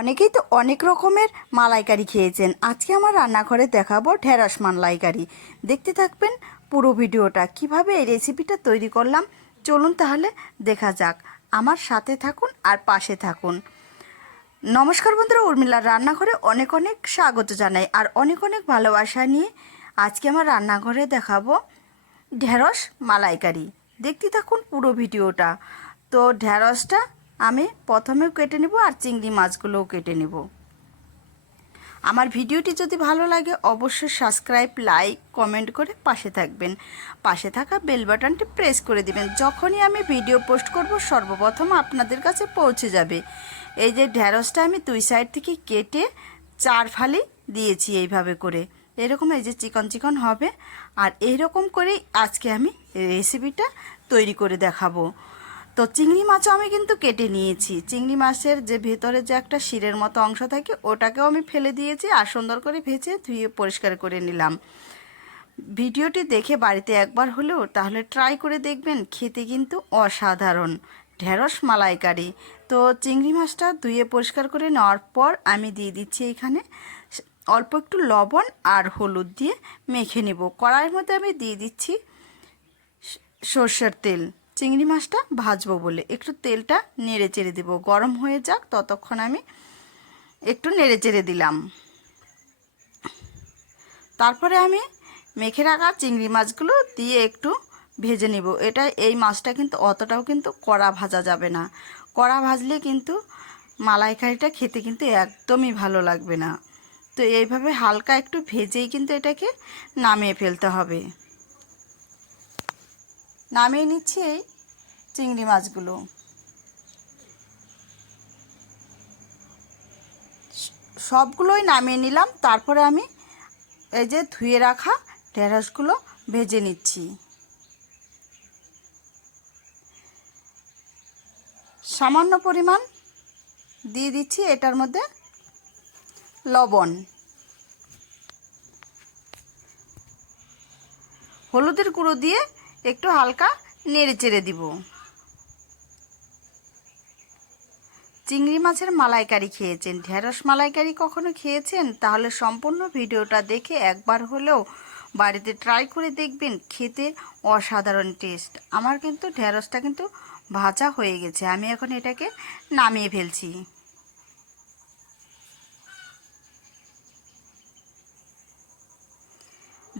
অনেকেই তো অনেক রকমের মালাইকারি খেয়েছেন। আজকে আমার রান্নাঘরে দেখাবো ঢেঁড়স মালাইকারি। দেখতে থাকবেন পুরো ভিডিওটা। কীভাবে এই রেসিপিটা তৈরি করলাম? চলুন তাহলে দেখা যাক। আমার সাথে থাকুন আর পাশে থাকুন। নমস্কার বন্ধুরা, উর্মিলার রান্নাঘরে অনেক অনেক স্বাগত জানাই আর অনেক অনেক ভালোবাসা নিয়ে আজকে আমার রান্নাঘরে দেখাবো ঢেঁড়স মালাইকারি। দেখতে থাকুন পুরো ভিডিওটা। তো ঢেঁড়সটা আমি প্রথমেও কেটে নেব আর চিংড়ি মাছগুলোও কেটে নেব। আমার ভিডিওটি যদি ভালো লাগে, অবশ্যই সাবস্ক্রাইব, লাইক, কমেন্ট করে পাশে থাকবেন। পাশে থাকা বেল বাটনটি প্রেস করে দিবেন। যখনই আমি ভিডিও পোস্ট করব, সর্বপ্রথম আপনাদের কাছে পৌঁছে যাবে। এই যে ঢ্যাঁড়সটা আমি দুই সাইড থেকে কেটে চার ফালি দিয়েছি এইভাবে করে। এরকম এই যে চিকন চিকন হবে। আর এইরকম করেই আজকে আমি রেসিপিটা তৈরি করে দেখাবো। তো চিংড়ি মাছও আমি কিন্তু কেটে নিয়েছি। চিংড়ি মাছের যে ভেতরে যে একটা শিরের মতো অংশ থাকে, ওটাকেও আমি ফেলে দিয়েছি আর সুন্দর করে ভেজে ধুয়ে পরিষ্কার করে নিলাম। ভিডিওটি দেখে বাড়িতে একবার হলেও তাহলে ট্রাই করে দেখবেন, খেতে কিন্তু অসাধারণ। ঢেঁড়স মালাইকারি। তো চিংড়ি মাছটা ধুয়ে পরিষ্কার করে নেওয়ার পর আমি দিয়ে দিচ্ছি এখানে অল্প একটু লবণ আর হলুদ দিয়ে মেখে নেব। কড়াইয়ের মধ্যে আমি দিয়ে দিচ্ছি সর্ষের তেল। চিংড়ি মাছটা ভাজবো বলে। একটু তেলটা নেড়ে চেড়ে দেবো। গরম হয়ে যাক, ততক্ষণ আমি একটু নেড়ে চেড়ে দিলাম। তারপরে আমি মেখে রাখা চিংড়ি মাছগুলো দিয়ে একটু ভেজে নেব। এটা, এই মাছটা কিন্তু অতটাও কিন্তু কড়া ভাজা যাবে না। কড়া ভাজলে কিন্তু মালাইকারিটা খেতে কিন্তু একদমই ভালো লাগবে না। তো এইভাবে হালকা একটু ভেজেই কিন্তু এটাকে নামিয়ে ফেলতে হবে। নামিয়ে নিচ্ছি এই চিংড়ি মাছগুলো। সবগুলোই নামিয়ে নিলাম, তারপরে আমি এই যে ধুয়ে রাখা ঢেঁড়সগুলো ভেজে নিচ্ছি। সামান্য পরিমাণ দিয়ে দিচ্ছি এটার মধ্যে লবণ। হলুদের গুঁড়ো দিয়ে একটু হালকা নেড়ে চেড়ে দিব। চিংড়ি মাছের মালাইকারি খেয়েছেন। ঢেঁড়স মালাইকারি কখনো খেয়েছেন? তাহলে সম্পূর্ণ ভিডিওটা দেখে একবার হলেও বাড়িতে ট্রাই করে দেখবেন, খেতে অসাধারণ টেস্ট আমার কিন্তু ঢেঁড়সটা কিন্তু ভাজা হয়ে গেছে। আমি এখন এটাকে নামিয়ে ফেলছি।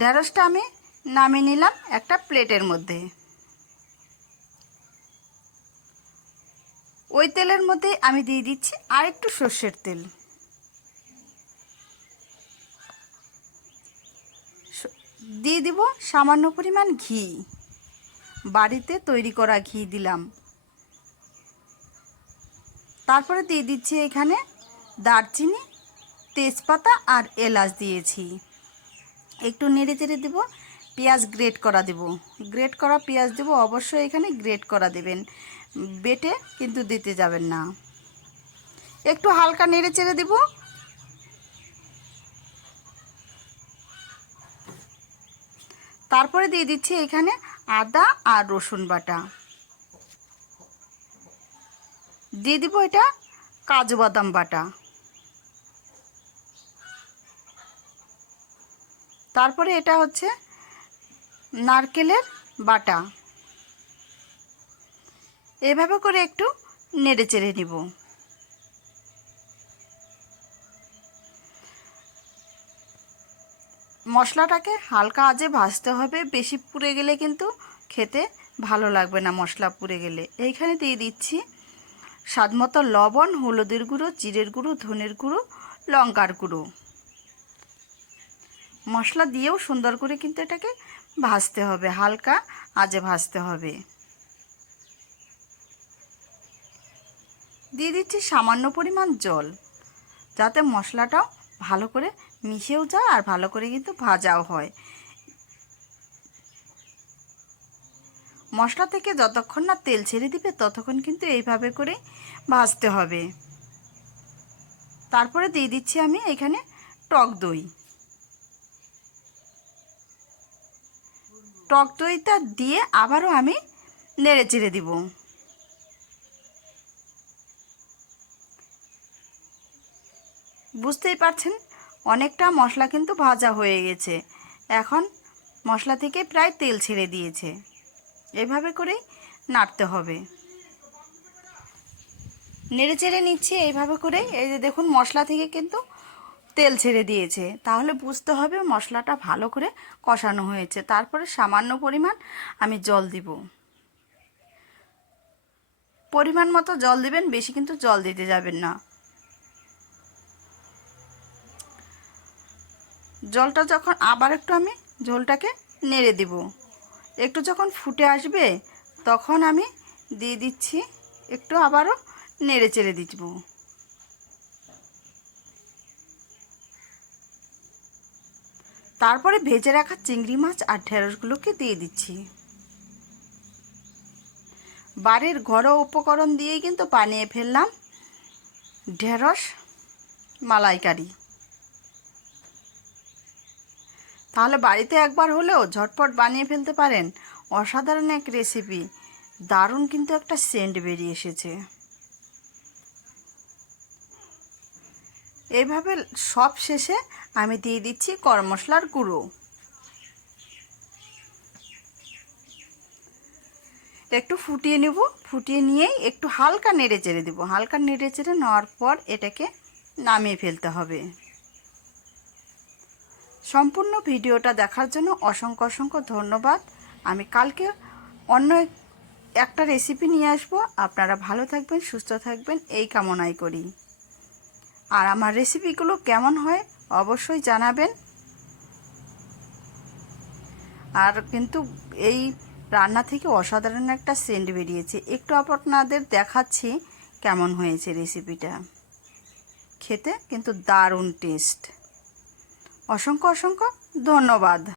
ঢেঁড়সটা আমি নামিয়ে নিলাম একটা প্লেটের মধ্যে। ওই তেলের মধ্যে আমি দিয়ে দিচ্ছি আর একটু সর্ষের তেল। দিয়ে দিব সামান্য পরিমাণ ঘি। বাড়িতে তৈরি করা ঘি দিলাম। তারপরে দিয়ে দিচ্ছি এখানে দারচিনি, তেজপাতা আর এলাচ দিয়েছি। একটু নেড়ে চেড়ে দেবো পেঁয়াজ গ্রেট করা দেব। গ্রেট করা পেঁয়াজ দেবো, অবশ্যই এখানে গ্রেট করা দেবেন। বেটে কিন্তু দিতে যাবেন না। একটু হালকা নেড়ে চেড়ে দেব। তারপরে দিয়ে দিচ্ছি এখানে আদা আর রসুন বাটা। দিয়ে দিব এটা কাজু বাদাম বাটা। তারপরে এটা হচ্ছে নারকেলের বাটা। এভাবে করে একটু নেড়ে চেড়ে নিব। মশলাটাকে হালকা আজে ভাজতে হবে, বেশি পুড়ে গেলে কিন্তু খেতে ভালো লাগবে না মশলা পুড়ে গেলে। এইখানে দিয়ে দিচ্ছি স্বাদমতো লবণ, হলুদের গুঁড়ো, জিরের গুঁড়ো, ধনের গুঁড়ো, লঙ্কার গুঁড়ো। মশলা দিয়েও সুন্দর করে কিন্তু এটাকে ভাজতে হবে, হালকা আজে ভাজতে হবে। দিয়ে দিচ্ছি সামান্য পরিমাণ জল, যাতে মশলাটাও ভালো করে মিশেও যায় আর ভালো করে কিন্তু ভাজাও হয়। মশলা থেকে যতক্ষণ না তেল ছেড়ে দিবে, ততক্ষণ কিন্তু এইভাবে করে ভাজতে হবে। তারপরে দিয়ে দিচ্ছি আমি এখানে টক দই। টক দইটা দিয়ে আবারও আমি নেড়ে চেড়ে দিব। বুঝতেই পারছেন, অনেকটা মশলা কিন্তু ভাজা হয়ে গেছে। এখন মশলা থেকে প্রায় তেল ছেড়ে দিয়েছে। এভাবে করেই নাড়তে হবে। নেড়ে চেড়ে নিচ্ছি, এইভাবে করে। এই যে দেখুন, মশলা থেকে কিন্তু তেল ছেড়ে দিয়েছে। তাহলে বুঝতে হবে মশলাটা ভালো করে কষানো হয়েছে। তারপরে সামান্য পরিমাণ আমি জল দিব। পরিমাণ মতো জল দিবেন, বেশি কিন্তু জল দিতে যাবেন না। জলটা যখন আবার একটু আমি ঝোলটাকে নেড়ে দিব। একটু যখন ফুটে আসবে, তখন আমি দিয়ে দিচ্ছি, একটু আবারও নেড়ে চেড়ে দিব। তারপরে ভেজে রাখা চিংড়ি মাছ আর ঢেঁড়সগুলোকে দিয়ে দিচ্ছি। বাড়ির ঘরোয়া উপকরণ দিয়েই কিন্তু বানিয়ে ফেললাম ঢেঁড়স মালাইকারি। তাহলে বাড়িতে একবার হলেও ঝটপট বানিয়ে ফেলতে পারেন। অসাধারণ এক রেসিপি দারুণ কিন্তু একটা সেন্ট বেরিয়ে এসেছে। এইভাবে সব শেষে আমি দিয়ে দিচ্ছি গরম মশলার গুঁড়ো একটু ফুটিয়ে নেব, ফুটিয়ে নিয়েই একটু হালকা নেড়ে চেড়ে দেবো। হালকা নেড়ে চেড়ে নেওয়ার পর এটাকে নামিয়ে ফেলতে হবে। সম্পূর্ণ ভিডিওটা দেখার জন্য অসংখ্য অসংখ্য ধন্যবাদ। আমি কালকে অন্য একটা রেসিপি নিয়ে আসব। আপনারা ভালো থাকবেন, সুস্থ থাকবেন, এই কামনাই করি। আর আমার রেসিপিগুলো কেমন হয় অবশ্যই জানাবেন। আর কিন্তু এই রান্না থেকে অসাধারণ একটা সেন্ট বেরিয়েছে। একটু আপনাদের দেখাচ্ছি কেমন হয়েছে রেসিপিটা খেতে কিন্তু দারুণ টেস্ট অসংখ্য অসংখ্য ধন্যবাদ।